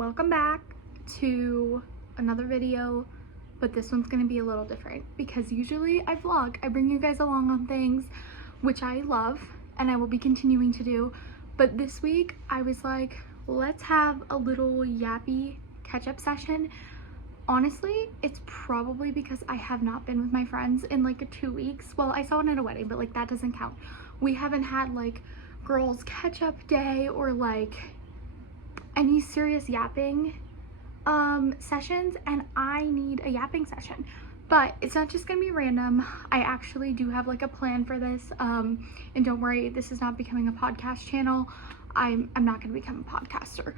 Welcome back to another video, but this one's gonna be a little different because usually I vlog. I bring you guys along on things which I love and I will be continuing to do, but this week I was like, let's have a little yappy catch-up session. Honestly, it's probably because I have not been with my friends in like 2 weeks. Well, I saw one at a wedding, but like that doesn't count. We haven't had like girls catch-up day or like any serious yapping sessions, and I need a yapping session. But it's not just gonna be random. I actually do have like a plan for this, and don't worry, this is not becoming a podcast channel. I'm not gonna become a podcaster.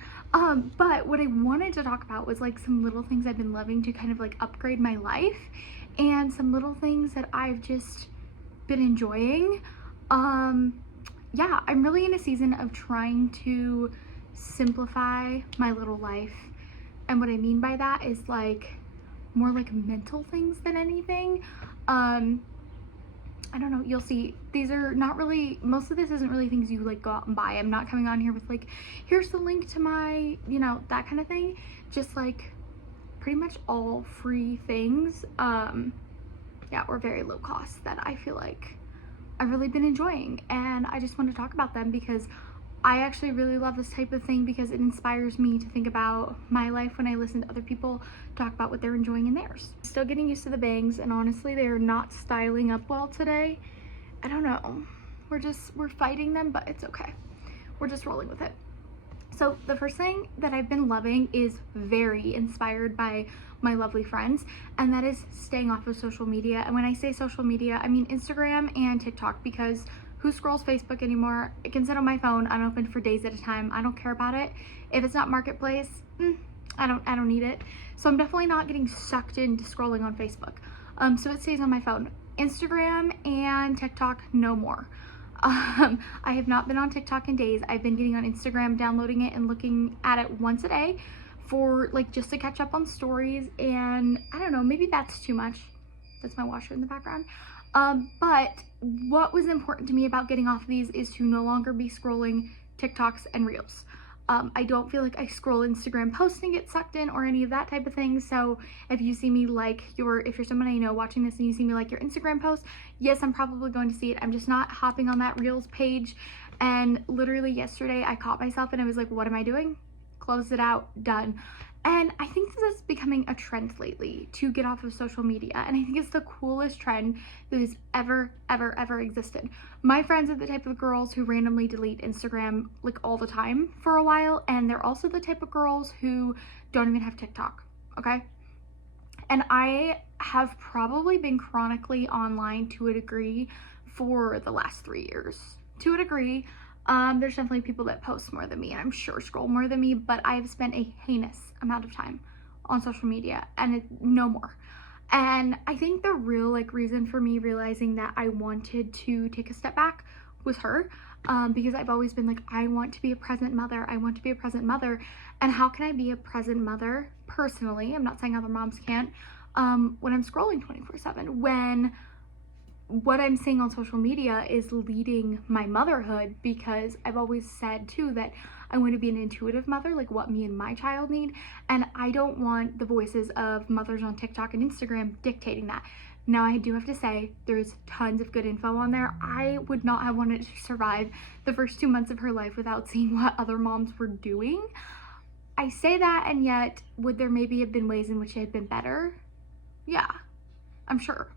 But what I wanted to talk about was like some little things I've been loving to kind of like upgrade my life, and some little things that I've just been enjoying. Yeah, I'm really in a season of trying to simplify my little life, and what I mean by that is like more like mental things than anything. I don't know, you'll see, these are not really, most of this isn't really things you like go out and buy. I'm not coming on here with like, here's the link to my, you know, that kind of thing. Just like pretty much all free things, yeah, or very low cost that I feel like I've really been enjoying, and I just want to talk about them because I actually really love this type of thing because it inspires me to think about my life when I listen to other people talk about what they're enjoying in theirs. Still getting used to the bangs, and honestly they're not styling up well today. I don't know, we're fighting them, but it's okay, we're just rolling with it. So the first thing that I've been loving is very inspired by my lovely friends, and that is staying off of social media. And when I say social media, I mean Instagram and TikTok, because who scrolls Facebook anymore? It can sit on my phone unopened for days at a time. I don't care about it. If it's not Marketplace, I don't need it. So I'm definitely not getting sucked into scrolling on Facebook. So it stays on my phone. Instagram and TikTok, no more. I have not been on TikTok in days. I've been getting on Instagram, downloading it and looking at it once a day for like just to catch up on stories, and I don't know, maybe that's too much. That's my washer in the background. But what was important to me about getting off of these is to no longer be scrolling TikToks and Reels. I don't feel like I scroll Instagram posts and get sucked in or any of that type of thing. So if you see me like if you're someone I know watching this and you see me like your Instagram post, yes, I'm probably going to see it. I'm just not hopping on that Reels page. And literally yesterday I caught myself and I was like, what am I doing? Close it out, done. And I think this is becoming a trend lately to get off of social media, and I think it's the coolest trend that has ever existed. My friends are the type of girls who randomly delete Instagram like all the time for a while, and they're also the type of girls who don't even have TikTok, okay? And I have probably been chronically online to a degree for the last 3 years, to a degree. There's definitely people that post more than me and I'm sure scroll more than me, but I've spent a heinous amount of time on social media, and no more. And I think the real like reason for me realizing that I wanted to take a step back was her, because I've always been like, I want to be a present mother. I want to be a present mother. And how can I be a present mother personally? I'm not saying other moms can't, when I'm scrolling 24/7, when what I'm seeing on social media is leading my motherhood, because I've always said too that I want to be an intuitive mother, like what me and my child need, and I don't want the voices of mothers on TikTok and Instagram dictating that. Now I do have to say there's tons of good info on there. I would not have wanted to survive the first 2 months of her life without seeing what other moms were doing. I say that, and yet would there maybe have been ways in which it had been better? Yeah, I'm sure.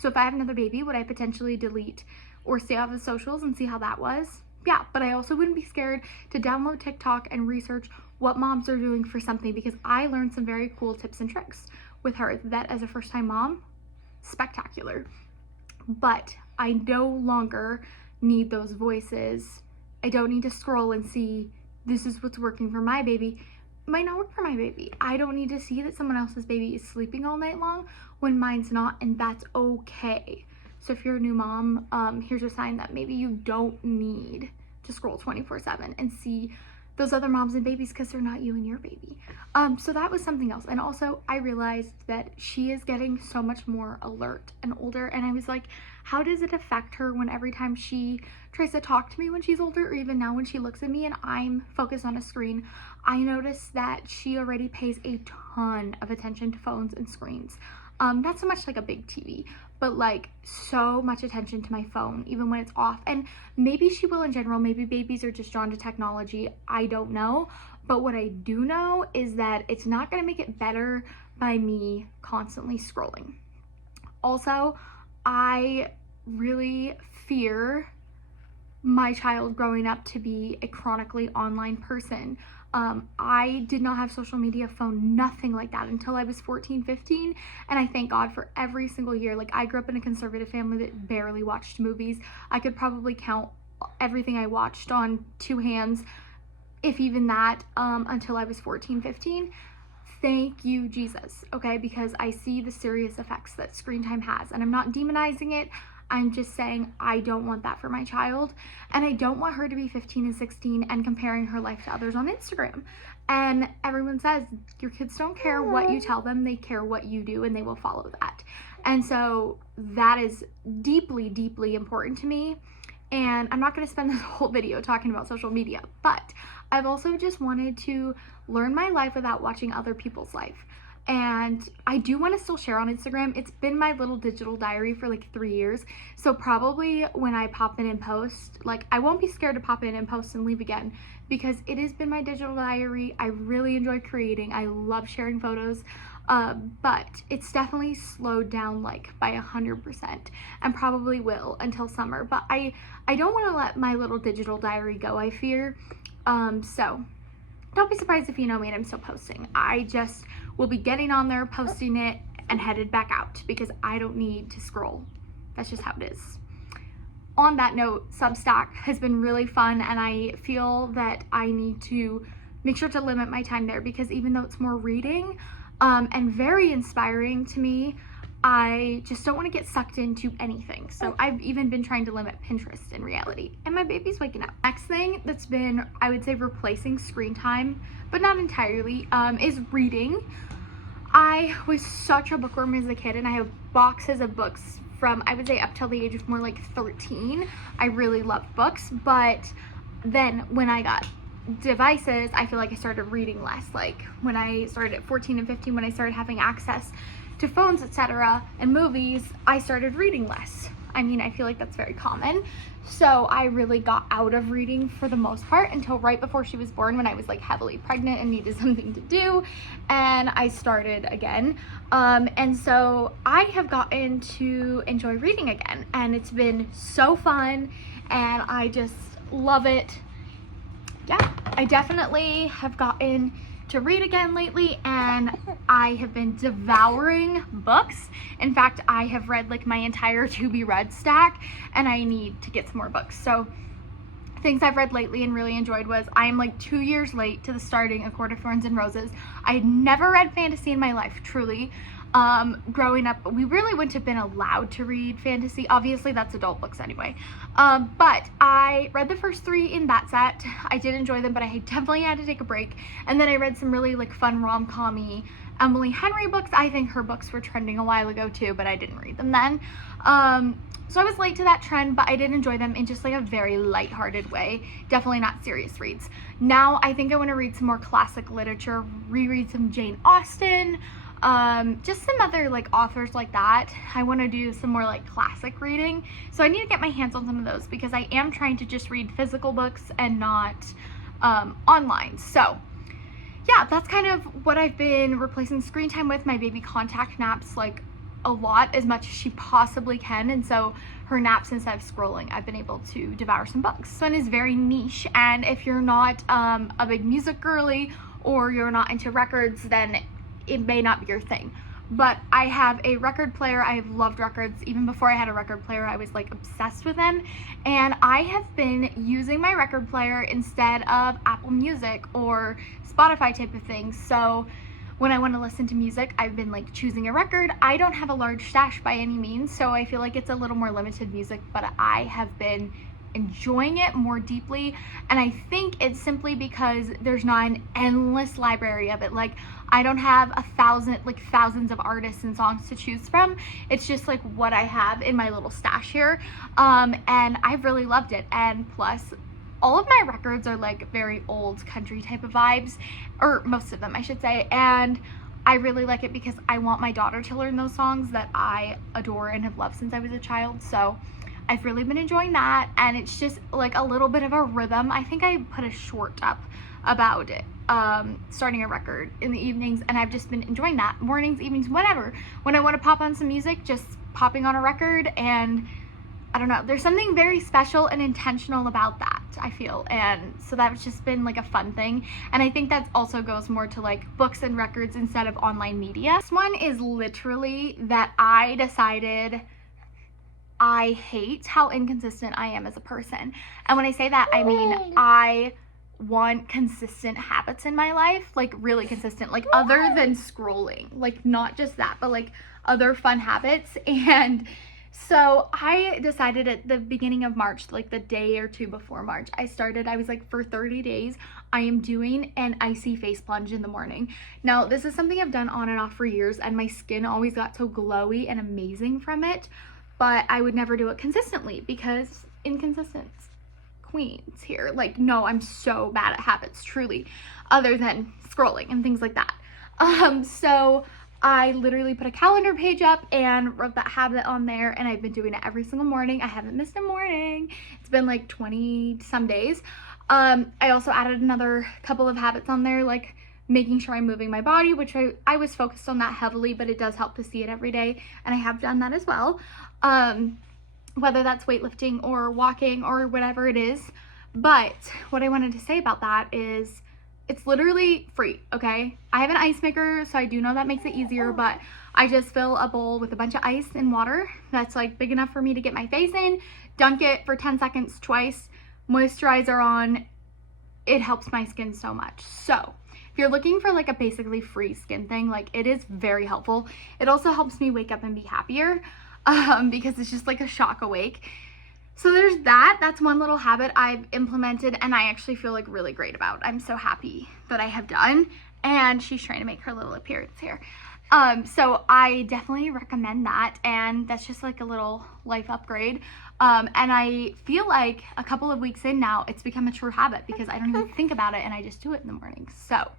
So if I have another baby, would I potentially delete or stay off of socials and see how that was? Yeah, but I also wouldn't be scared to download TikTok and research what moms are doing for something, because I learned some very cool tips and tricks with her that as a first-time mom, spectacular. But I no longer need those voices. I don't need to scroll and see this is what's working for my baby. It might not work for my baby. I don't need to see that someone else's baby is sleeping all night long when mine's not, and that's okay. So if you're a new mom, here's a sign that maybe you don't need to scroll 24/7 and see those other moms and babies because they're not you and your baby. So that was something else. And also I realized that she is getting so much more alert and older, and I was like, how does it affect her when every time she tries to talk to me when she's older, or even now when she looks at me and I'm focused on a screen, I notice that she already pays a ton of attention to phones and screens. Not so much like a big TV, but like so much attention to my phone, even when it's off. And maybe she will in general. Maybe babies are just drawn to technology. I don't know. But what I do know is that it's not going to make it better by me constantly scrolling. Also, I really fear my child growing up to be a chronically online person. I did not have social media, phone, nothing like that until I was 14, 15. And I thank God for every single year. Like, I grew up in a conservative family that barely watched movies. I could probably count everything I watched on two hands, if even that, until I was 14, 15. Thank you, Jesus, okay? Because I see the serious effects that screen time has, and I'm not demonizing it. I'm just saying I don't want that for my child, and I don't want her to be 15 and 16 and comparing her life to others on Instagram. And everyone says your kids don't care what you tell them, they care what you do, and they will follow that. And so that is deeply, deeply important to me. And I'm not going to spend this whole video talking about social media, but I've also just wanted to learn my life without watching other people's life. And I do want to still share on Instagram. It's been my little digital diary for like 3 years. So probably when I pop in and post, like, I won't be scared to pop in and post and leave again, because it has been my digital diary. I really enjoy creating. I love sharing photos. But it's definitely slowed down like by 100%, and probably will until summer. But I don't want to let my little digital diary go, I fear. So don't be surprised if you know me and I'm still posting. I just will be getting on there, posting it, and headed back out because I don't need to scroll. That's just how it is. On that note, Substack has been really fun, and I feel that I need to make sure to limit my time there, because even though it's more reading and very inspiring to me, I just don't want to get sucked into anything. So I've even been trying to limit Pinterest in reality. And my baby's waking up. Next thing that's been, I would say, replacing screen time, but not entirely, is reading. I was such a bookworm as a kid, and I have boxes of books from, I would say, up till the age of more like 13. I really loved books, but then when I got devices, I feel like I started reading less. Like when I started at 14 and 15, when I started having access to phones, etc., and movies, I started reading less. I mean, I feel like that's very common. So I really got out of reading for the most part until right before she was born, when I was like heavily pregnant and needed something to do, and I started again. And so I have gotten to enjoy reading again, and it's been so fun, and I just love it. Yeah, I definitely have gotten to read again lately, and I have been devouring books. In fact, I have read like my entire to be read stack, and I need to get some more books. So things I've read lately and really enjoyed was, I am like 2 years late to the starting of Court of Thorns and Roses. I had never read fantasy in my life, truly. Growing up, we really wouldn't have been allowed to read fantasy. Obviously, that's adult books anyway. But I read the first 3 in that set. I did enjoy them, but I definitely had to take a break. And then I read some really like fun rom-com-y Emily Henry books. I think her books were trending a while ago too, but I didn't read them then. So I was late to that trend, but I did enjoy them in just like a very lighthearted way. Definitely not serious reads. Now I think I want to read some more classic literature, reread some Jane Austen, just some other like authors like that. I want to do some more like classic reading, so I need to get my hands on some of those, because I am trying to just read physical books and not online. So yeah, that's kind of what I've been replacing screen time with. My baby contact naps like a lot, as much as she possibly can, and so her naps, instead of scrolling, I've been able to devour some books. This one is very niche, and if you're not a big music girly, or you're not into records, then it may not be your thing. But I have a record player. I have loved records. Even before I had a record player, I was like obsessed with them. And I have been using my record player instead of Apple Music or Spotify type of things. So when I want to listen to music, I've been like choosing a record. I don't have a large stash by any means, so I feel like it's a little more limited music, but I have been enjoying it more deeply. And I think it's simply because there's not an endless library of it. Like, I don't have thousands of artists and songs to choose from. It's just like what I have in my little stash here. And I've really loved it. And plus, all of my records are like very old country type of vibes, or most of them I should say, and I really like it because I want my daughter to learn those songs that I adore and have loved since I was a child. So I've really been enjoying that, and it's just like a little bit of a rhythm. I think I put a short up about it, starting a record in the evenings, and I've just been enjoying that. Mornings, evenings, whatever. When I want to pop on some music, just popping on a record, and I don't know, there's something very special and intentional about that, I feel. And so that's just been like a fun thing. And I think that also goes more to like books and records instead of online media. This one is literally that I decided I hate how inconsistent I am as a person. And when I say that, I mean I want consistent habits in my life, like really consistent, like other than scrolling, like not just that, but like other fun habits. And so I decided at the beginning of March, like the day or two before March, I was like, for 30 days, I am doing an icy face plunge in the morning. Now, this is something I've done on and off for years, and my skin always got so glowy and amazing from it, but I would never do it consistently because inconsistent queens here. Like, no, I'm so bad at habits, truly, other than scrolling and things like that. So I literally put a calendar page up and wrote that habit on there, and I've been doing it every single morning. I haven't missed a morning. It's been like 20 some days. I also added another couple of habits on there, like making sure I'm moving my body, which I was focused on that heavily, but it does help to see it every day, and I have done that as well. Whether that's weightlifting or walking or whatever it is. But what I wanted to say about that is it's literally free, okay? I have an ice maker, so I do know that makes it easier, but I just fill a bowl with a bunch of ice and water that's like big enough for me to get my face in, dunk it for 10 seconds twice, moisturizer on. It helps my skin so much. So if you're looking for like a basically free skin thing, like it is very helpful. It also helps me wake up and be happier because it's just like a shock awake. So there's that. That's one little habit I've implemented, and I actually feel like really great about. I'm so happy that I have done, and she's trying to make her little appearance here. So I definitely recommend that, and that's just like a little life upgrade. And I feel like a couple of weeks in now, it's become a true habit because I don't even think about it, and I just do it in the morning. So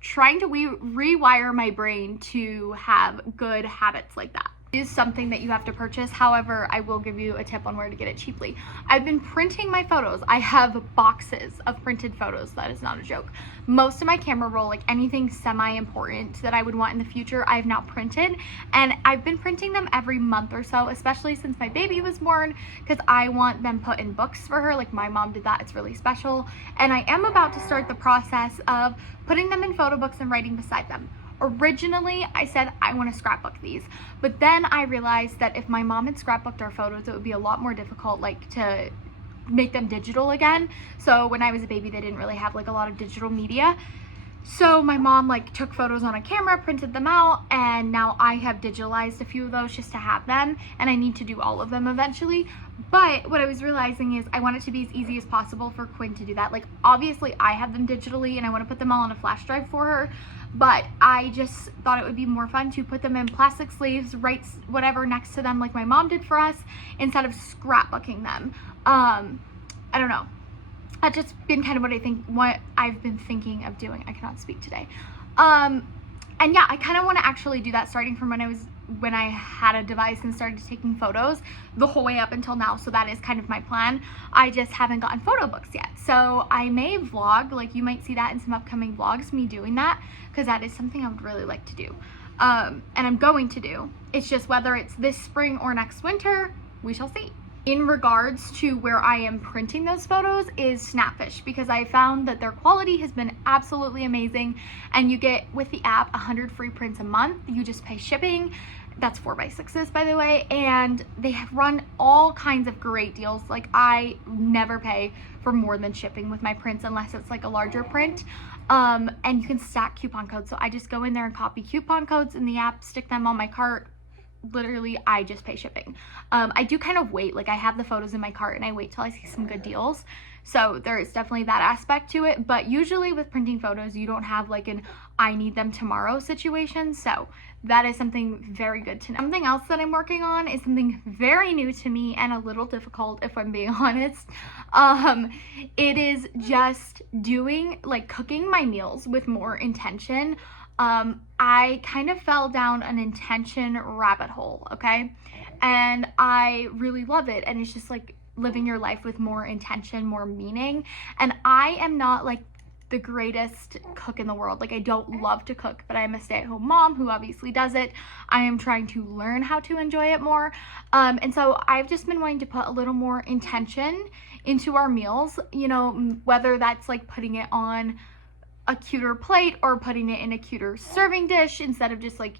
trying to rewire my brain to have good habits like that is something that you have to purchase. However, I will give you a tip on where to get it cheaply. I've been printing my photos. I have boxes of printed photos. That is not a joke. Most of my camera roll, like anything semi-important that I would want in the future, I have now printed, and I've been printing them every month or so, especially since my baby was born, because I want them put in books for her, like my mom did that. It's really special, and I am about to start the process of putting them in photo books and writing beside them. Originally, I said I want to scrapbook these, but then I realized that if my mom had scrapbooked our photos, it would be a lot more difficult, like, to make them digital again. So when I was a baby, they didn't really have like a lot of digital media. So my mom like took photos on a camera, printed them out, and now I have digitalized a few of those just to have them, and I need to do all of them eventually. But what I was realizing is I want it to be as easy as possible for Quinn to do that. Like, obviously I have them digitally and I want to put them all on a flash drive for her, but I just thought it would be more fun to put them in plastic sleeves, write whatever next to them like my mom did for us, instead of scrapbooking them. I don't know. That's just been kind of what I've been thinking of doing. I cannot speak today. And yeah, I kind of want to actually do that starting from when I had a device and started taking photos the whole way up until now. So that is kind of my plan. I just haven't gotten photo books yet. So I may vlog, like you might see that in some upcoming vlogs, me doing that, because that is something I would really like to do. And I'm going to do. It's just whether it's this spring or next winter, we shall see. In regards to where I am printing those photos is Snapfish, because I found that their quality has been absolutely amazing, and you get with the app 100 free prints a month. You just pay shipping. That's 4x6s, by the way, and they have run all kinds of great deals. Like, I never pay for more than shipping with my prints unless it's like a larger print. And you can stack coupon codes, so I just go in there and copy coupon codes in the app, stick them on my cart, literally I just pay shipping. I do kind of wait, like I have the photos in my cart and I wait till I see some good deals. So there is definitely that aspect to it, but usually with printing photos, you don't have like an I need them tomorrow situation. So that is something very good to know. Something else that I'm working on is something very new to me and a little difficult, if I'm being honest. It is just cooking my meals with more intention. I kind of fell down an intention rabbit hole, okay? And I really love it. And it's just like living your life with more intention, more meaning. And I am not like the greatest cook in the world. Like I don't love to cook, but I'm a stay-at-home mom who obviously does it. I am trying to learn how to enjoy it more. And so I've just been wanting to put a little more intention into our meals, you know, whether that's like putting it on a cuter plate or putting it in a cuter serving dish instead of just like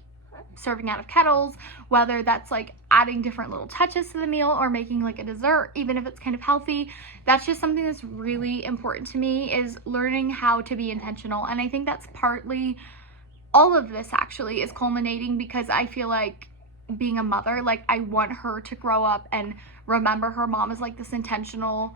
serving out of kettles, whether that's like adding different little touches to the meal or making like a dessert, even if it's kind of healthy. That's just something that's really important to me, is learning how to be intentional. And I think that's partly all of this actually is culminating because I feel like being a mother, like I want her to grow up and remember her mom as like this intentional,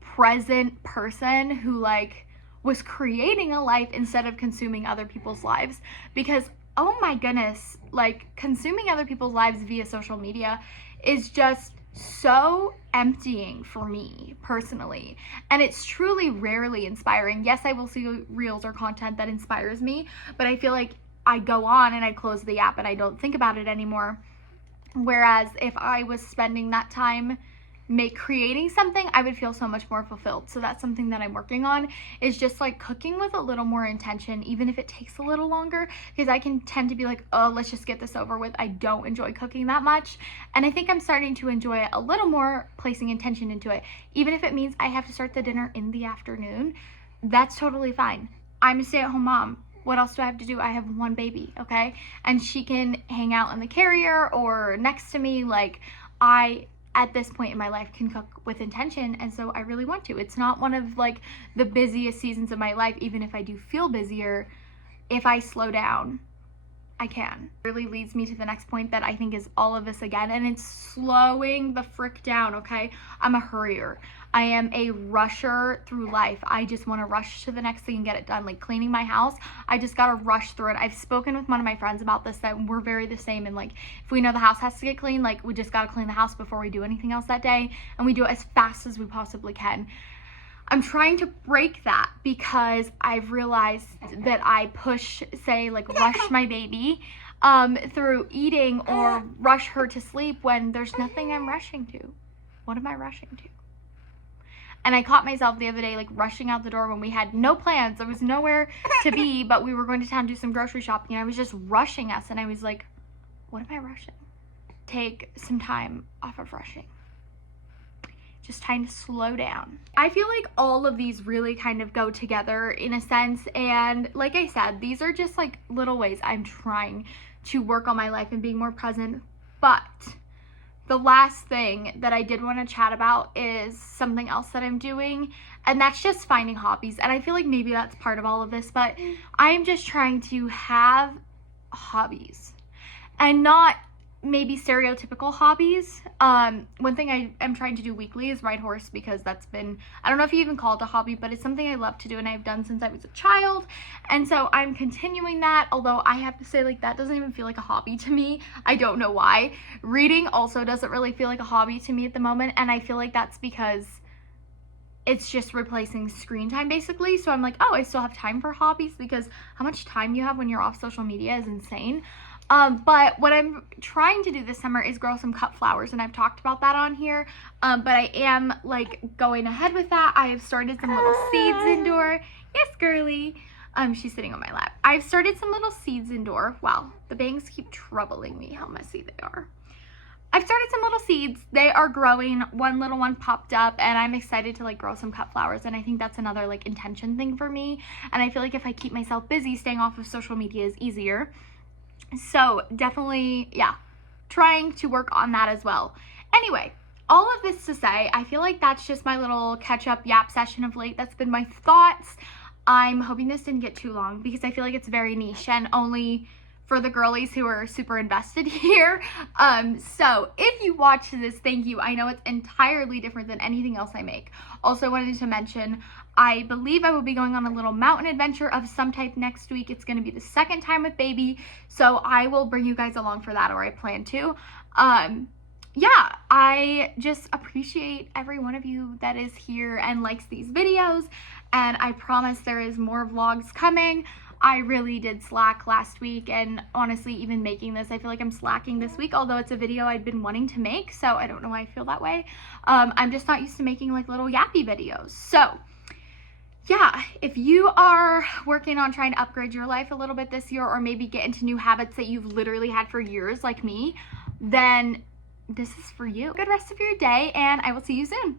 present person who like was creating a life instead of consuming other people's lives. Because oh my goodness, like consuming other people's lives via social media is just so emptying for me personally. And it's truly rarely inspiring. Yes, I will see reels or content that inspires me, but I feel like I go on and I close the app and I don't think about it anymore. Whereas if I was spending that time creating something, I would feel so much more fulfilled. So that's something that I'm working on, is just like cooking with a little more intention, even if it takes a little longer, because I can tend to be like, oh, let's just get this over with. I don't enjoy cooking that much. And I think I'm starting to enjoy it a little more, placing intention into it. Even if it means I have to start the dinner in the afternoon, that's totally fine. I'm a stay-at-home mom. What else do I have to do? I have one baby, okay? And she can hang out in the carrier or next to me. Like I, at this point in my life, can cook with intention, and so I really want to. It's not one of like the busiest seasons of my life. Even if I do feel busier, if I slow down, I can. It really leads me to the next point that I think is all of this again, and it's slowing the frick down, okay? I'm a hurrier. I am a rusher through life. I just want to rush to the next thing and get it done. Like cleaning my house, I just got to rush through it. I've spoken with one of my friends about this, that we're very the same. And like, if we know the house has to get clean, like we just got to clean the house before we do anything else that day. And we do it as fast as we possibly can. I'm trying to break that because I've realized that I push, say like rush my baby through eating or rush her to sleep when there's nothing I'm rushing to. What am I rushing to? And I caught myself the other day, like rushing out the door when we had no plans. There was nowhere to be, but we were going to town to do some grocery shopping. And I was just rushing us. And I was like, what am I rushing? Take some time off of rushing. Just trying to slow down. I feel like all of these really kind of go together in a sense. And like I said, these are just like little ways I'm trying to work on my life and being more present. But the last thing that I did want to chat about is something else that I'm doing, and that's just finding hobbies. And I feel like maybe that's part of all of this, but I am just trying to have hobbies and not maybe stereotypical hobbies. One thing I am trying to do weekly is ride horse, because that's been, I don't know if you even call it a hobby, but it's something I love to do and I've done since I was a child. And so I'm continuing that, although I have to say, like, that doesn't even feel like a hobby to me. I don't know why. Reading also doesn't really feel like a hobby to me at the moment, and I feel like that's because it's just replacing screen time basically. So I'm like, oh, I still have time for hobbies, because how much time you have when you're off social media is insane. But what I'm trying to do this summer is grow some cut flowers, and I've talked about that on here, but I am like going ahead with that. I have started some little seeds indoor. Yes, girly. She's sitting on my lap. I've started some little seeds indoor. Wow, the bangs keep troubling me how messy they are. I've started some little seeds. They are growing. One little one popped up, and I'm excited to like grow some cut flowers. And I think that's another like intention thing for me. And I feel like if I keep myself busy, staying off of social media is easier. So definitely, yeah, trying to work on that as well. Anyway, all of this to say, I feel like that's just my little catch-up yap session of late. That's been my thoughts. I'm hoping this didn't get too long, because I feel like it's very niche and only for the girlies who are super invested here. So if you watch this, thank you. I know it's entirely different than anything else I make. Also wanted to mention, I believe I will be going on a little mountain adventure of some type next week. It's going to be the second time with baby, so I will bring you guys along for that, or I plan to. Yeah, I just appreciate every one of you that is here and likes these videos, and I promise there is more vlogs coming. I really did slack last week, and honestly, even making this, I feel like I'm slacking this week, although it's a video I'd been wanting to make, so I don't know why I feel that way. I'm just not used to making like little yappy videos. So yeah, if you are working on trying to upgrade your life a little bit this year, or maybe get into new habits that you've literally had for years like me, then this is for you. Good rest of your day, and I will see you soon.